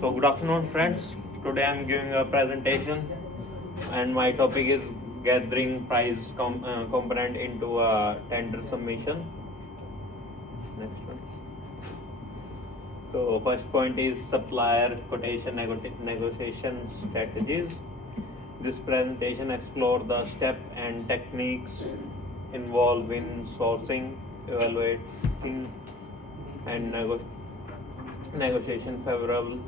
So good afternoon friends. Today I am giving a presentation and my topic is gathering price component into a tender submission. Next one. So first point is supplier quotation negotiation strategies. This presentation explores the steps and techniques involved in sourcing, evaluating and negotiation favorable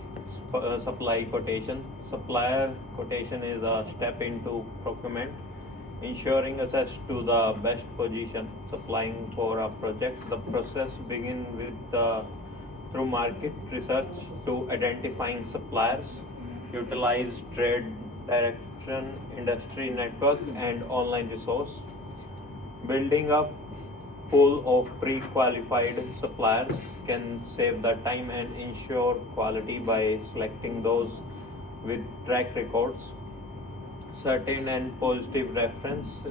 supply quotation. Supplier quotation is a step into procurement, ensuring access to the best position supplying for a project. The process begins with through market research to identifying suppliers, utilize trade direction, industry network, and online resource. Building up pool of pre-qualified suppliers can save the time and ensure quality by selecting those with track records, certain and positive references.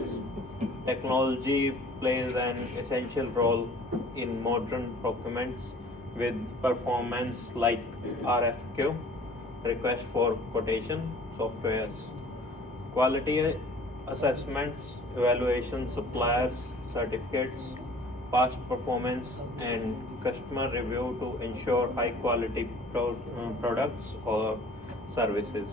Technology plays an essential role in modern procurements with performance like RFQ, request for quotation softwares, quality assessments, evaluation, suppliers, certificates, past performance, and customer review to ensure high quality products or services.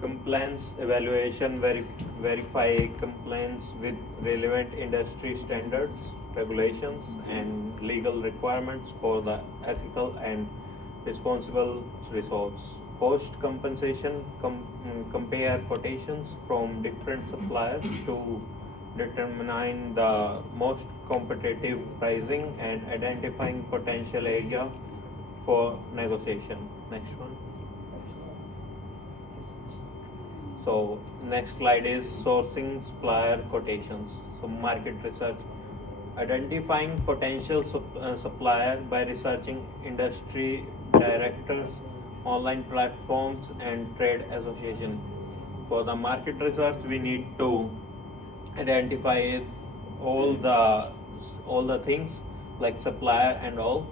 Compliance evaluation verify compliance with relevant industry standards, regulations, and legal requirements for the ethical and responsible resource. Cost compensation compare quotations from different suppliers to determine the most competitive pricing and identifying potential area for negotiation. Next one. So next slide is sourcing supplier quotations. So market research, identifying potential supplier by researching industry directors, online platforms, and trade association. For the market research, we need to identify all the things like supplier and all.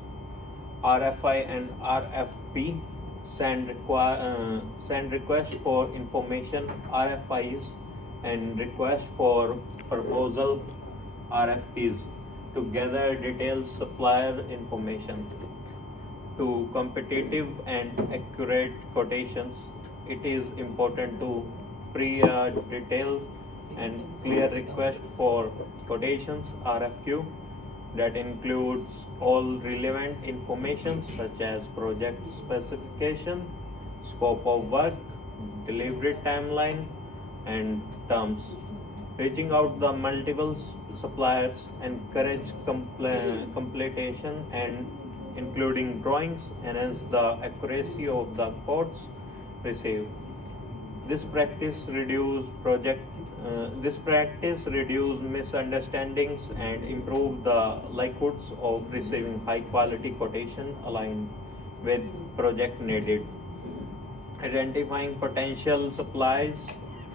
RFI and RFP send request for information, RFIs and request for proposal, RFPs to gather detailed supplier information. To competitive and accurate quotations, it is important to detailed and clear request for quotations, RFQ, that includes all relevant information such as project specification, scope of work, delivery timeline, and terms. Reaching out the multiple suppliers encourage completion and including drawings, enhance the accuracy of the quotes received. This practice reduce misunderstandings and improve the likelihoods of receiving high quality quotation aligned with project needed. Identifying potential supplies,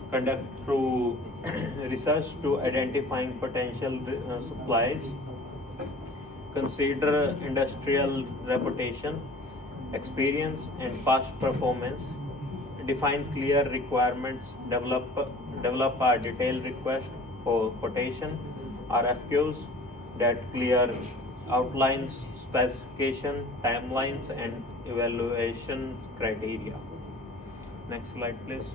conduct through research to identifying potential supplies. Consider industrial reputation, experience, and past performance. Define clear requirements, develop a detailed request for quotation, RFQs that clear outlines specification, timelines, and evaluation criteria. Next slide, please.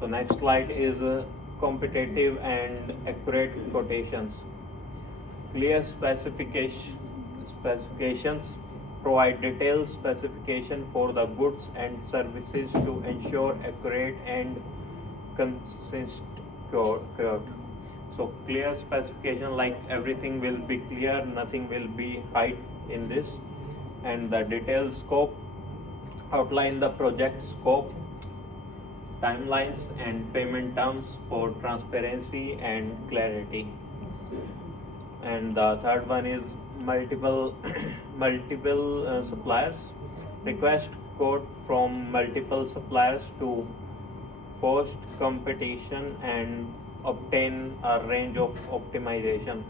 So next slide is competitive and accurate quotations. Clear specifications provide detailed specification for the goods and services to ensure accurate and consistent quote. So clear specification, like everything will be clear, nothing will be hide in this. And the detailed scope, outline the project scope, timelines, and payment terms for transparency and clarity. And the third one is multiple suppliers. Request quote from multiple suppliers to forced competition and obtain a range of optimization.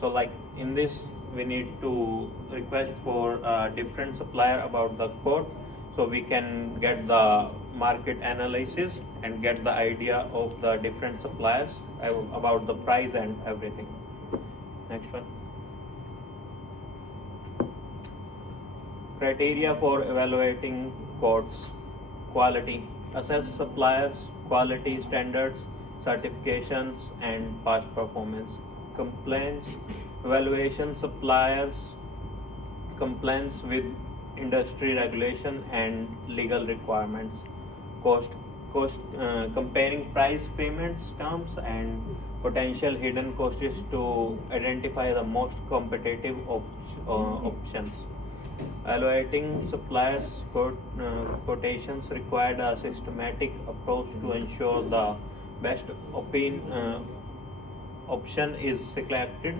So like in this we need to request for a different supplier about the quote, so we can get the market analysis and get the idea of the different suppliers about the price and everything. Next one. Criteria for evaluating quotes. Quality. Assess suppliers' quality standards, certifications, and past performance. Compliance. Evaluation suppliers' compliance with industry regulation and legal requirements. Cost. Comparing price, payments terms, and potential hidden costs to identify the most competitive options. Evaluating suppliers' quotations required a systematic approach to ensure the best option is selected.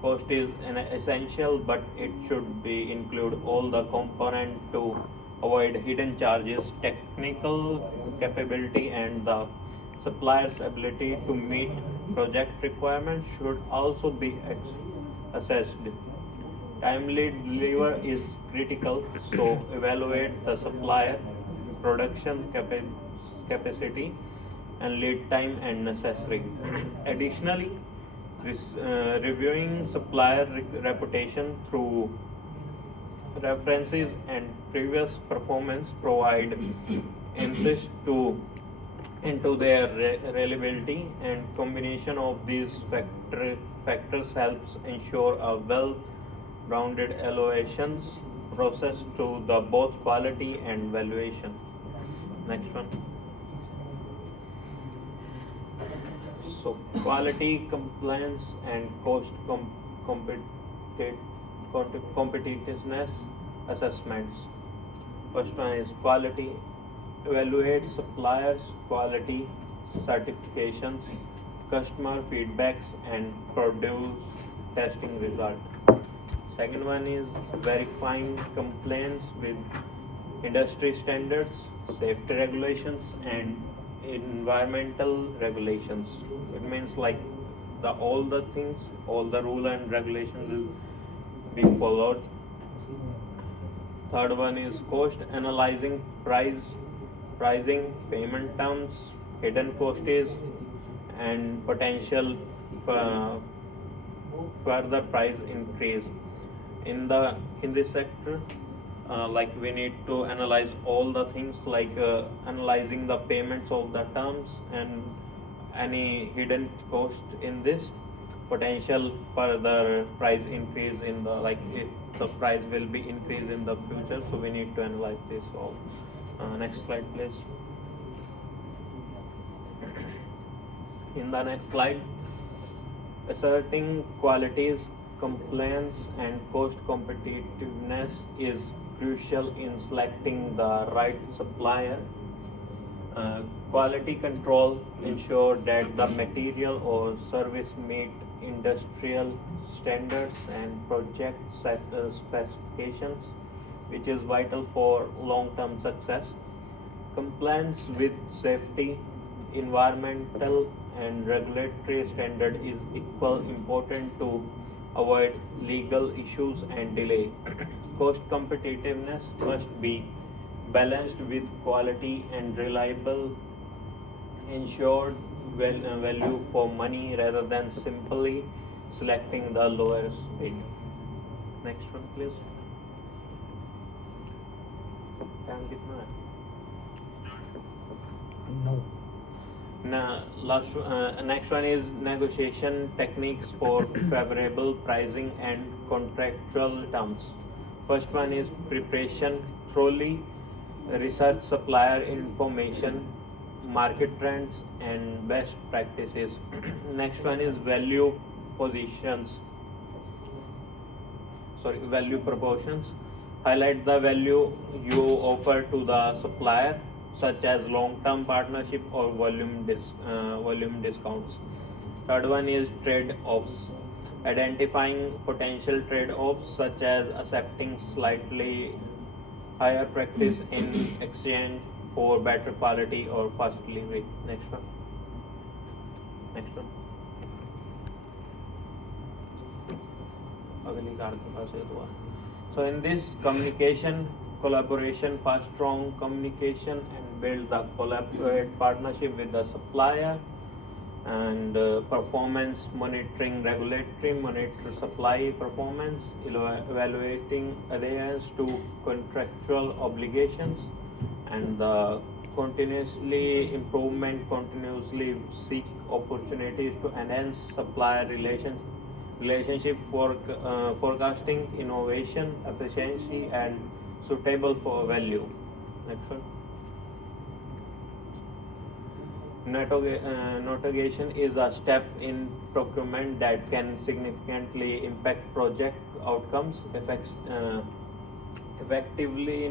Cost is an essential, but it should be include all the components to avoid hidden charges. Technical capability and the supplier's ability to meet project requirements should also be assessed. Timely delivery is critical, so evaluate the supplier production capacity and lead time and necessary. Additionally, reviewing supplier reputation through references and previous performance provide insight into their reliability, and combination of these factors helps ensure a well-rounded evaluations process to the both quality and valuation. Next one. So quality, compliance, and cost competitiveness assessments. First one is quality. Evaluate suppliers' quality certifications, customer feedbacks, and produce testing result. Second one is verifying compliance with industry standards, safety regulations, and environmental regulations. It means like all the things, all the rule and regulations will be followed. Third one is cost, analyzing pricing, payment terms, hidden costs, and potential further price increase. In this sector, like we need to analyze all the things, like analyzing the payments of the terms and any hidden cost in this, potential further price increase in the, like if the price will be increased in the future, so we need to analyze this all. Next slide please. In the next slide, asserting qualities, compliance, and cost competitiveness is crucial in selecting the right supplier. Quality control ensure that the material or service meet industrial standards and project specifications, which is vital for long-term success. Compliance with safety, environmental, and regulatory standard is equally important to avoid legal issues and delay. Cost competitiveness must be balanced with quality and reliable, ensured value for money rather than simply selecting the lowest bid. Next one please. Time kitna hai? No. Now, next one is negotiation techniques for favorable pricing and contractual terms. First one is preparation. Thoroughly research supplier information, market trends, and best practices. Next one is value proportions. Highlight the value you offer to the supplier, such as long-term partnership or volume discounts. Third one is trade-offs. Identifying potential trade-offs, such as accepting slightly higher practice in exchange for better quality or fast delivery. Next one. अगली card के पास हुआ. So in this communication, collaboration, fast, strong communication, and build the collaborate partnership with the supplier, and performance monitoring, regulatory monitor supply performance, evaluating adherence to contractual obligations, and the continuously improvement, continuously seek opportunities to enhance supplier relationship for forecasting, innovation, efficiency, and suitable for value. Next one. Notification is a step in procurement that can significantly impact project outcomes. Effectively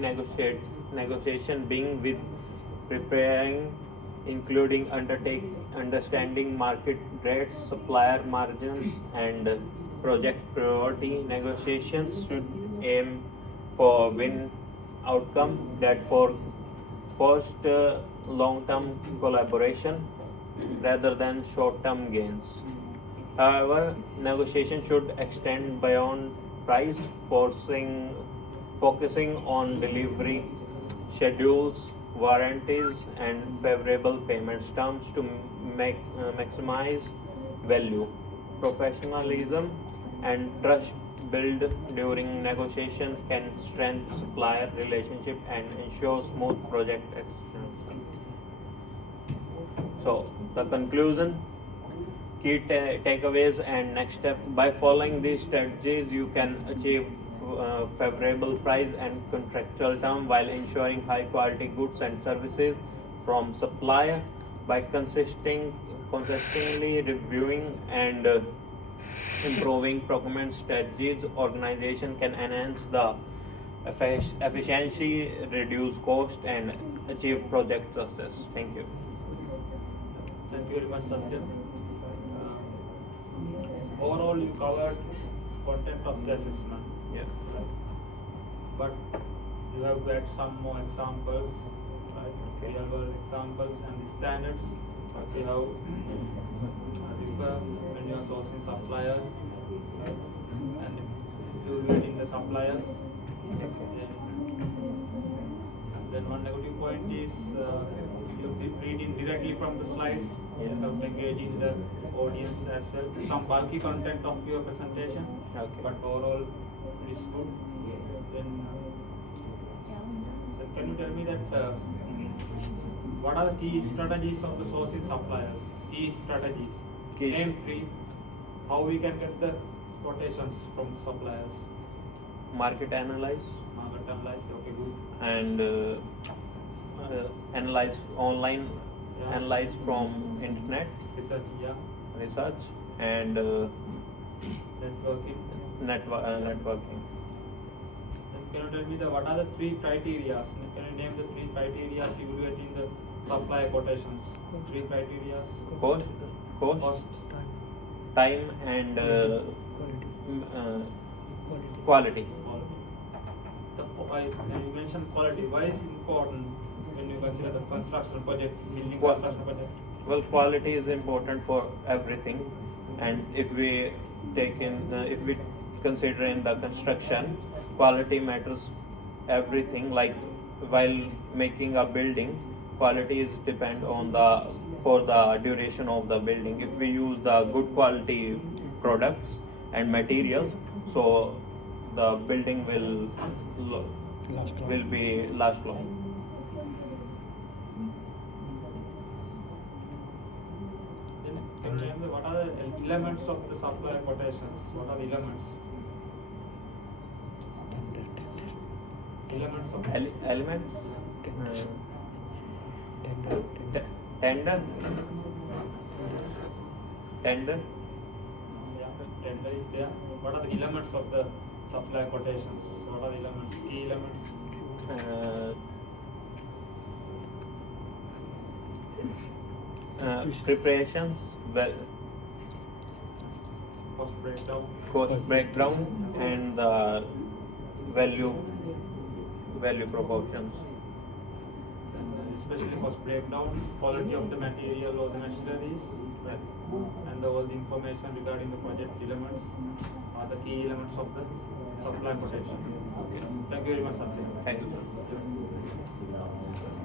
negotiation being with preparing, including understanding market rates, supplier margins, and project priority. Negotiations should aim for win outcome that foster long-term collaboration rather than short-term gains. However, negotiation should extend beyond price, focusing on delivery schedules, warranties, and favorable payment terms to maximize value. Professionalism and trust built during negotiations can strengthen supplier relationship and ensure smooth project execution. So the conclusion, key takeaways and next step. By following these strategies, you can achieve favorable price and contractual term while ensuring high quality goods and services from supplier. By consistently reviewing and improving procurement strategies, organization can enhance the efficiency, reduce cost, and achieve project success. Thank you. Thank you very much, Satya. Overall, you covered content of the assessment. Yeah. Right. But you have got some more examples, right? Okay. Real world examples and the standards. Okay. You have refer when you are sourcing suppliers, right? And evaluating the suppliers. Then one negative point is you read in directly from the slides, without engaging the audience as well. Some bulky content of your presentation, Okay. but overall it is good. Then can you tell me that what are the key strategies of the sourcing suppliers? Key strategies. Name three. How we can get the quotations from suppliers? Market analyze. Market analyze. Okay, good. And analyze online, Yeah. analyze from internet Research, yeah. research, and Networking. networking. Then can you tell me what are the three criteria? Can you name the three criteria evaluating the supply quotations? Three criteria. Cost, time, and quality. You mentioned quality. Why is it important when you consider the construction project, building Well- construction project? Well, quality is important for everything, and if we consider in the construction, quality matters everything. Like while making a building, quality is depend on for the duration of the building. If we use the good quality products and materials, so the building will last long. Then can you tell me what are the elements of the supply quotations? What are the elements? Elements of Elements. Tender. Yeah, tender is there. What are the elements of the supply quotations? What are the elements? Key elements? Preparations, Cost breakdown. and the value proportions. Especially cost breakdown, quality of the material or the machineries, right? And all the information regarding the project elements. are the key elements of the supply quotation. Thank you very much, Satya. Thank you.